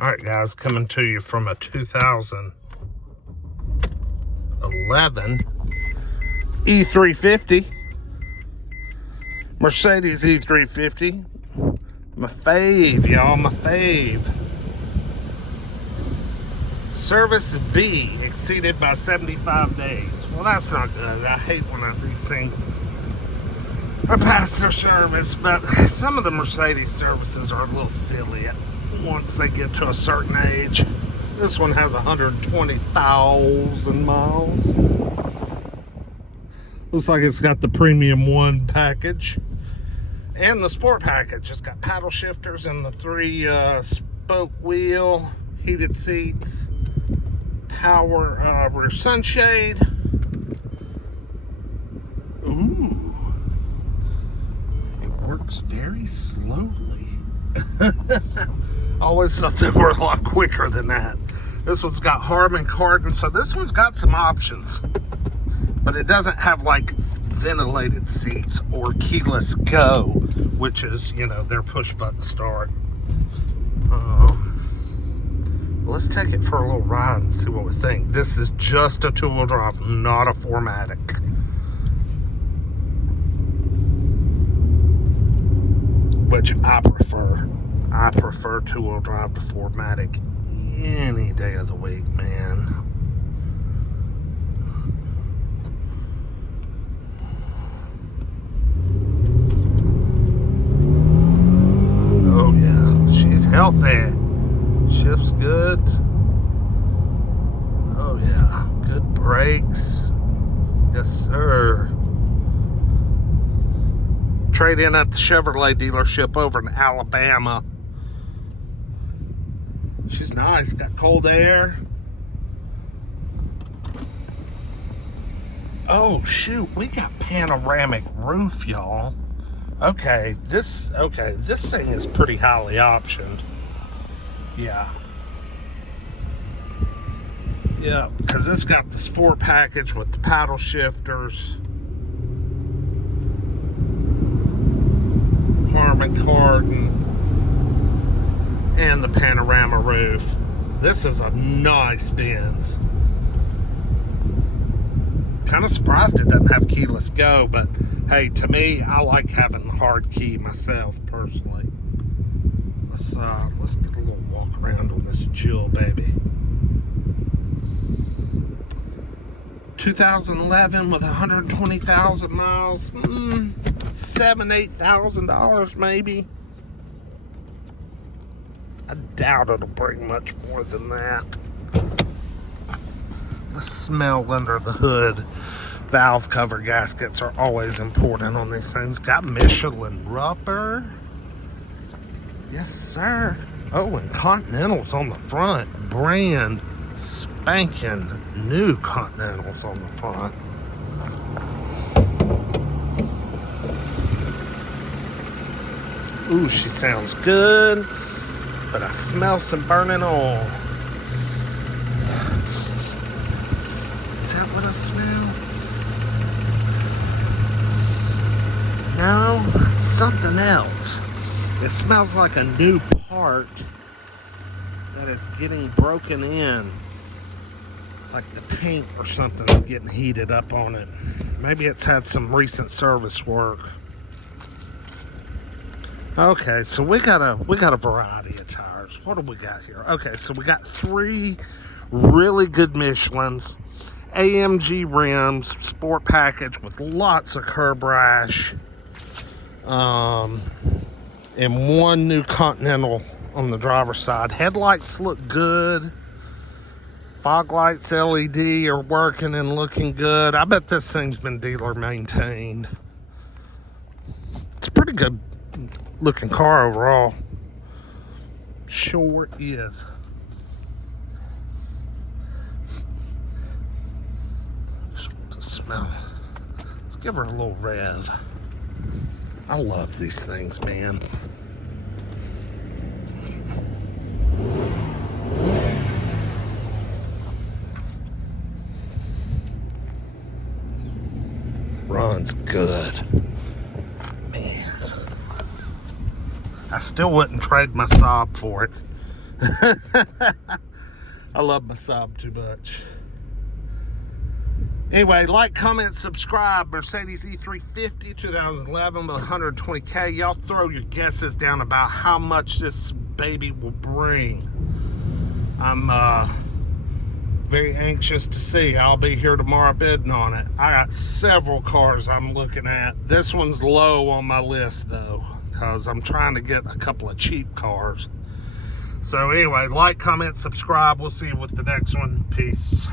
All right, guys, coming to you from a 2011 E350. Mercedes E350. My fave, y'all, my fave. Service B exceeded by 75 days. Well, that's not good. I hate when these things are past their service, but some of the Mercedes services are a little silly once they get to a certain age. This one has 120,000 miles. Looks like it's got the Premium 1 package and the Sport package. It's got paddle shifters and the 3-spoke wheel, heated seats, power rear sunshade. Ooh, it works very slowly. Always thought they were a lot quicker than that. This one's got Harman Kardon, so this one's got some options, but it doesn't have like ventilated seats or keyless go, which is, you know, their push button start. Let's take it for a little ride and see what we think. This is just a two-wheel drive, not a 4MATIC. Which I prefer. I prefer two-wheel drive to 4MATIC any day of the week, man. Oh yeah, she's healthy. Shifts good. Oh yeah, good brakes. Yes, sir. Trade in at the Chevrolet dealership over in Alabama. She's nice, got cold air. Oh shoot, we got panoramic roof, y'all. Okay, this thing is pretty highly optioned. Yeah, because it's got the Sport package with the paddle shifters, Harman Kardon, and the panorama roof. This is a nice Benz. Kind of surprised it doesn't have keyless go, but hey, to me, I like having the hard key myself personally. Let's get a little walk around on this Jill baby. 2011 with 120,000 miles. $8,000 maybe. I doubt it'll bring much more than that. The smell under the hood. Valve cover gaskets are always important on these things. Got Michelin rubber. Yes, sir. Oh, and Continentals on the front. Brand spanking new Continentals on the front. Ooh, she sounds good, but I smell some burning oil. Is that what I smell? No, something else. It smells like a new part that is getting broken in. Like the paint or something's getting heated up on it. Maybe it's had some recent service work. Okay, so we got a variety of tires. What do we got here? Okay, so we got 3 really good Michelins, AMG rims, Sport package with lots of curb rash. And 1 new Continental on the driver's side. Headlights look good. Fog lights, LED, are working and looking good. I bet this thing's been dealer maintained. It's a pretty good looking car overall. Sure is. Just want to smell. Let's give her a little rev. I love these things, man. Runs good. Man. I still wouldn't trade my Saab for it. I love my sub too much. Anyway, like, comment, subscribe. Mercedes E350 2011 with 120K. Y'all throw your guesses down about how much this baby will bring. I'm very anxious to see. I'll be here tomorrow bidding on it. I got several cars I'm looking at. This one's low on my list though, because I'm trying to get a couple of cheap cars. So anyway, like, comment, subscribe. We'll see you with the next one. Peace.